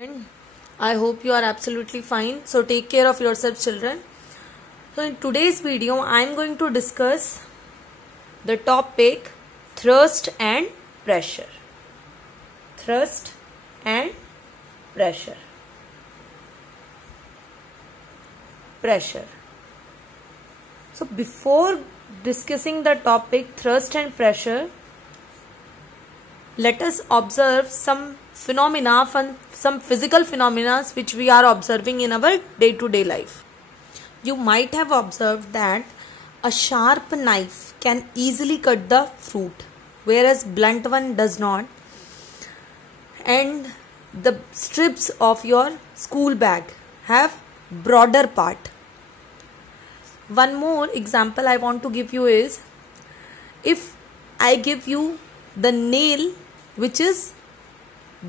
And I hope you are absolutely fine. So take care of yourself, children. So in today's video, I am going to discuss the topic thrust and pressure. Thrust and pressure. Pressure. So before discussing the topic thrust and pressure, let us observe some phenomena, some physical phenomena which we are observing in our day-to-day life. You might have observed that a sharp knife can easily cut the fruit, whereas blunt one does not. And the strips of your school bag have broader part. One more example I want to give you is, if I give you the nail which is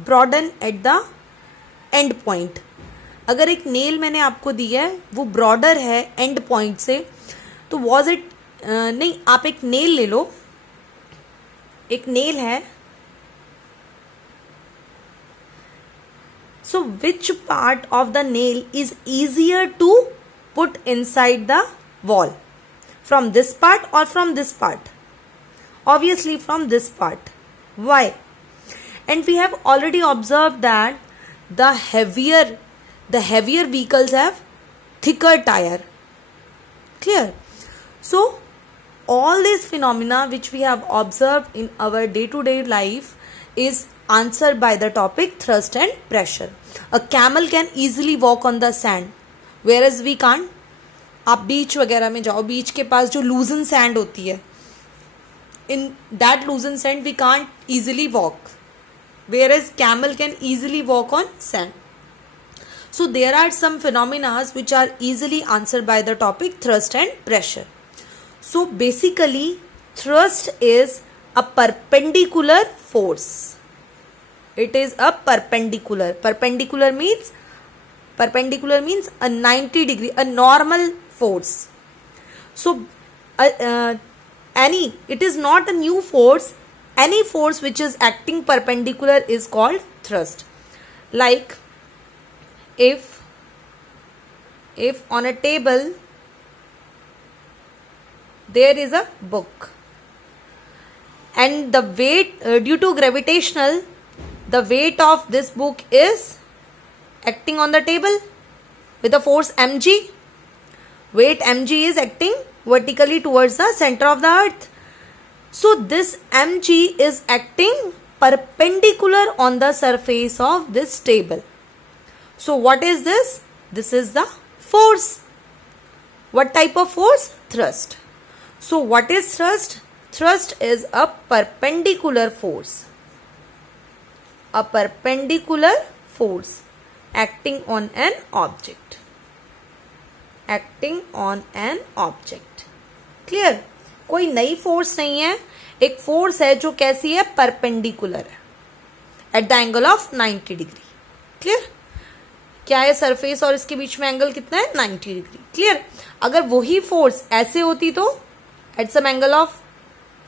broaden at the end point, अगर एक nail मैंने आपको दिया है वो broader है and point से, तो वॉज इट नहीं, आप एक नेल ले लो, एक नेल है, so which part of the nail is easier to put inside the wall, from this part or from this part? Obviously from this part. Why? And we have already observed that the heavier vehicles have thicker tire. Clear? So all these phenomena which we have observed in our day-to-day life is answered by the topic thrust and pressure. A camel can easily walk on the sand, whereas we can't. आप बीच वगैरह में जाओ, बीच के पास जो लूजन sand होती है, in that loosened sand we can't easily walk, whereas camel can easily walk on sand. So there are some phenomena which are easily answered by the topic thrust and pressure. So basically thrust is a perpendicular force. It is a perpendicular. Perpendicular means a 90 degree, a normal force. So it is not a new force. Any force which is acting perpendicular is called thrust. Like if on a table there is a book, and the weight due to gravitational, the weight of this book is acting on the table with a force mg. Weight mg is acting vertically towards the center of the earth. So this mg is acting perpendicular on the surface of this table. So what is this? This is the force. What type of force? Thrust. So what is thrust? Thrust is a perpendicular force. A perpendicular force acting on an object. Acting on an object. Clear? कोई नई force नहीं है, एक force है जो कैसी है, perpendicular है, at the angle of 90 degree. Clear? क्या है, सरफेस और इसके बीच में एंगल कितना है, 90 डिग्री. क्लियर? अगर वही फोर्स ऐसे होती तो at some angle of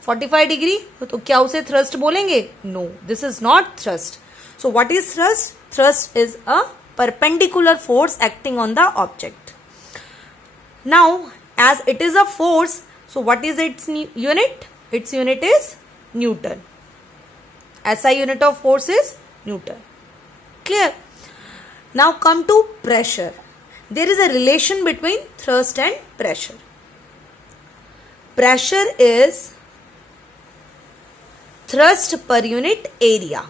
45 degree, तो क्या उसे थ्रस्ट बोलेंगे? No, this is not thrust. So what is thrust? Thrust is a perpendicular force acting on the object. Now, as it is a force, so what is its unit? Its unit is Newton. SI unit of force is Newton. Clear? Now come to pressure. There is a relation between thrust and pressure. Pressure is thrust per unit area.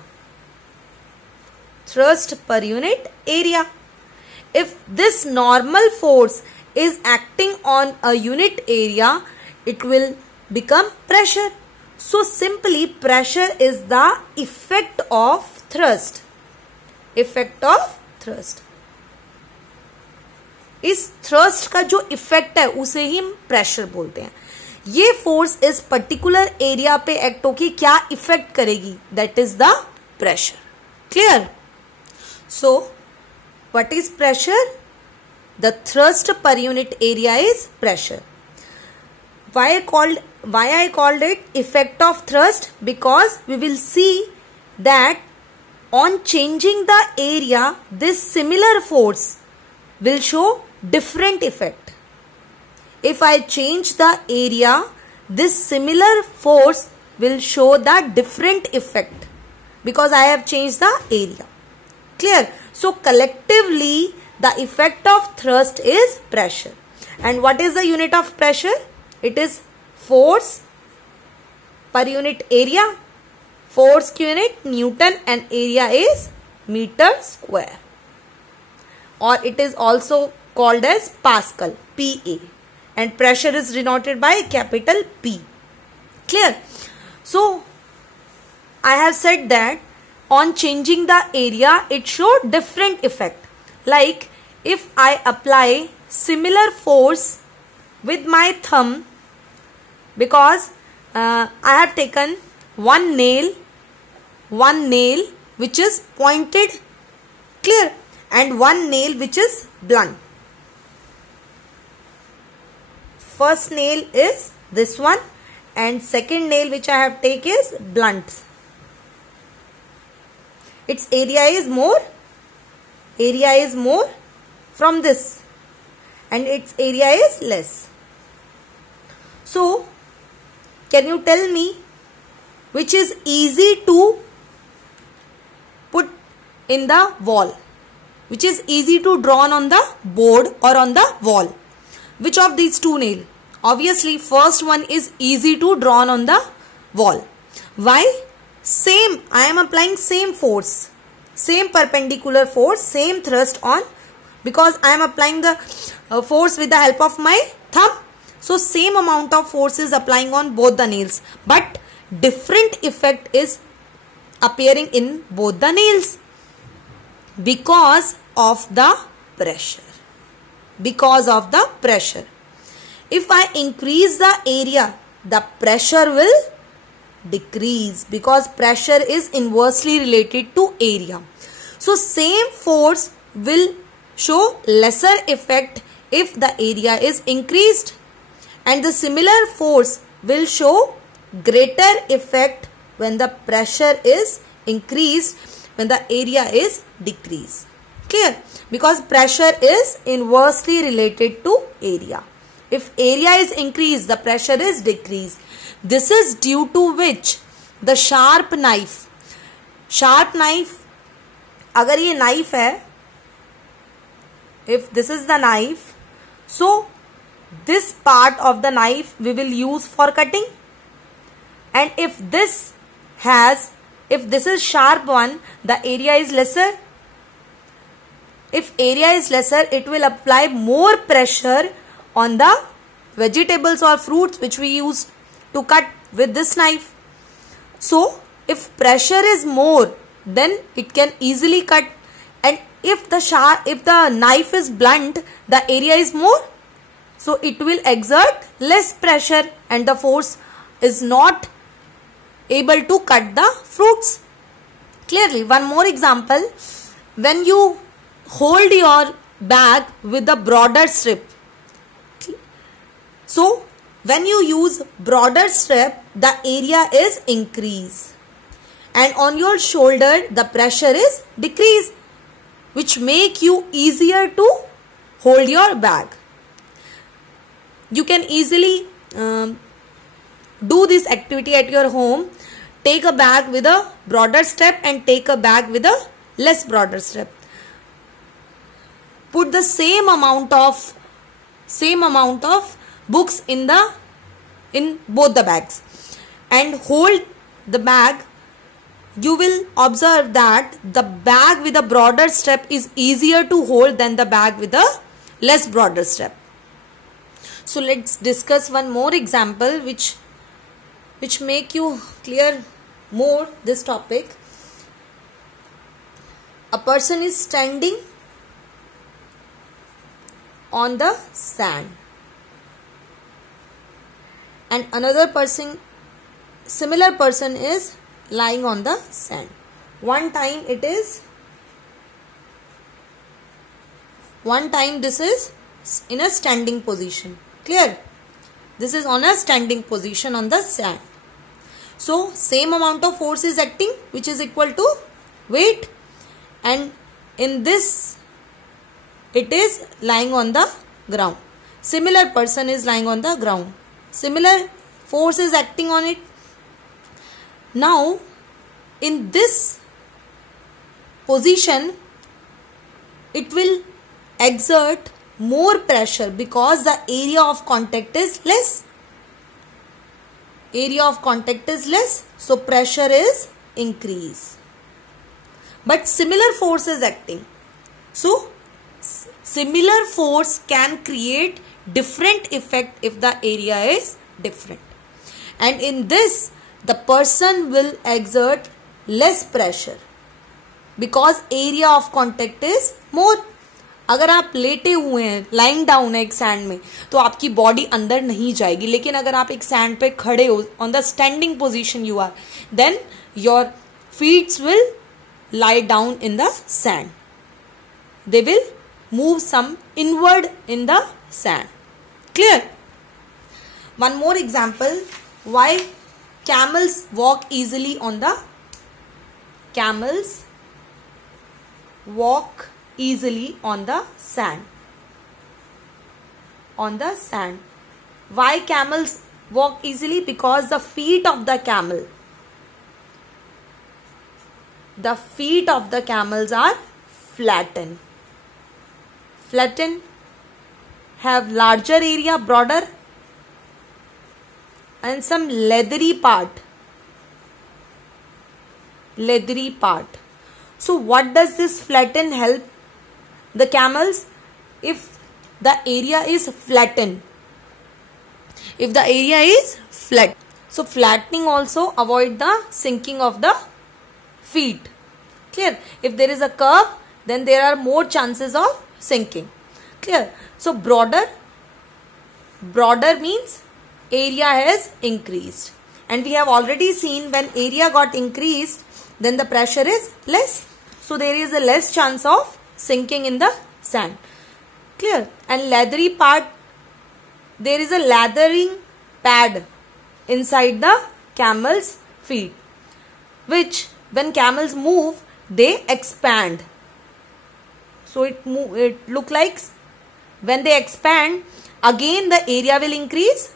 Thrust per unit area. If this normal force is acting on a unit area, it will become pressure. So simply pressure is the effect of thrust. Effect of thrust. इस thrust का जो effect है उसे ही हम pressure बोलते हैं. ये force इस particular area पे act होगी, क्या effect करेगी? That is the pressure. Clear? So what is pressure? The thrust per unit area is pressure. Why I called it effect of thrust? Because we will see that On changing the area, this similar force will show different effect. If I change the area, this similar force will show the different effect because I have changed the area. Clear? So collectively, the effect of thrust is pressure. And what is the unit of pressure? It is force per unit area. Force unit Newton and area is meter square. Or it is also called as Pascal, PA. And pressure is denoted by capital P. Clear? So, I have said that on changing the area, it showed different effect. Like, if I apply similar force with my thumb, because I have taken one nail which is pointed, clear, and one nail which is blunt. First nail is this one and second nail which I have taken is blunt. Its area is more from this and its area is less. So, can you tell me which is easy to put in the wall? Which is easy to draw on the board or on the wall? Which of these two nails? Obviously, first one is easy to draw on the wall. Why? Same, I am applying same force, same perpendicular force, same thrust on, because I am applying the force with the help of my thumb. So, same amount of force is applying on both the nails, but different effect is appearing in both the nails because of the pressure. Because of the pressure. If I increase the area, the pressure will decrease because pressure is inversely related to area. So, same force will show lesser effect if the area is increased, and the similar force will show greater effect when the pressure is increased, when the area is decreased. Clear? Because pressure is inversely related to area. If area is increased, the pressure is decreased. This is due to which the sharp knife, अगर ये knife है, if this is the knife, so this part of the knife we will use for cutting, and if this is sharp one, the area is lesser. If area is lesser, it will apply more pressure on the vegetables or fruits which we use to cut with this knife. So, if pressure is more, then it can easily cut, and if the knife is blunt, the area is more, so it will exert less pressure and the force is not able to cut the fruits. Clearly, one more example, when you hold your bag with a broader strip. So, when you use broader strip, the area is increased, and on your shoulder the pressure is decreased, which make you easier to hold your bag. You can easily do this activity at your home. Take a bag with a broader strap and take a bag with a less broader strap. Put the same amount of books in both the bags and hold the bag. You will observe that the bag with a broader strap is easier to hold than the bag with a less broader strap. So let's discuss one more example which make you clear more this topic. A person is standing on the sand and another person, similar person, is lying on the sand. One time this is in a standing position. Clear? This is on a standing position on the sand. So same amount of force is acting, which is equal to weight, and in this it is lying on the ground. Similar person is lying on the ground. Similar force is acting on it. Now in this position it will exert more pressure because the area of contact is less. Area of contact is less, so pressure is increased. But similar force is acting. So similar force can create different effect if the area is different. And in this, the person will exert less pressure because area of contact is more. अगर आप लेटे हुए हैं, lying down है एक sand में, तो आपकी बॉडी अंदर नहीं जाएगी. लेकिन अगर आप एक सैंड पे खड़े हो, on the standing position you are, then your feets will lie down in the sand. They will move some inward in the sand. Clear? One more example. Why camels walk easily on the sand. On the sand. Why camels walk easily? Because the feet of the camels are flattened. Have larger area, broader, and some leathery part. So what does this flatten help the camels? If the area is flattened, so flattening also avoid the sinking of the feet. Clear? If there is a curve, then there are more chances of sinking. Clear? So broader means area has increased, and we have already seen when area got increased, then the pressure is less, so there is a less chance of sinking in the sand. Clear? And leathery part, there is a lathering pad inside the camel's feet, which when camels move, they expand. So it look like when they expand, again the area will increase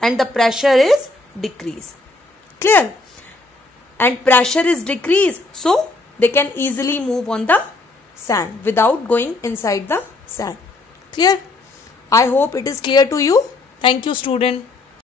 and the pressure is decrease. Clear? And pressure is decreased, so they can easily move on the sand without going inside the sand. Clear? I hope it is clear to you. Thank you, student.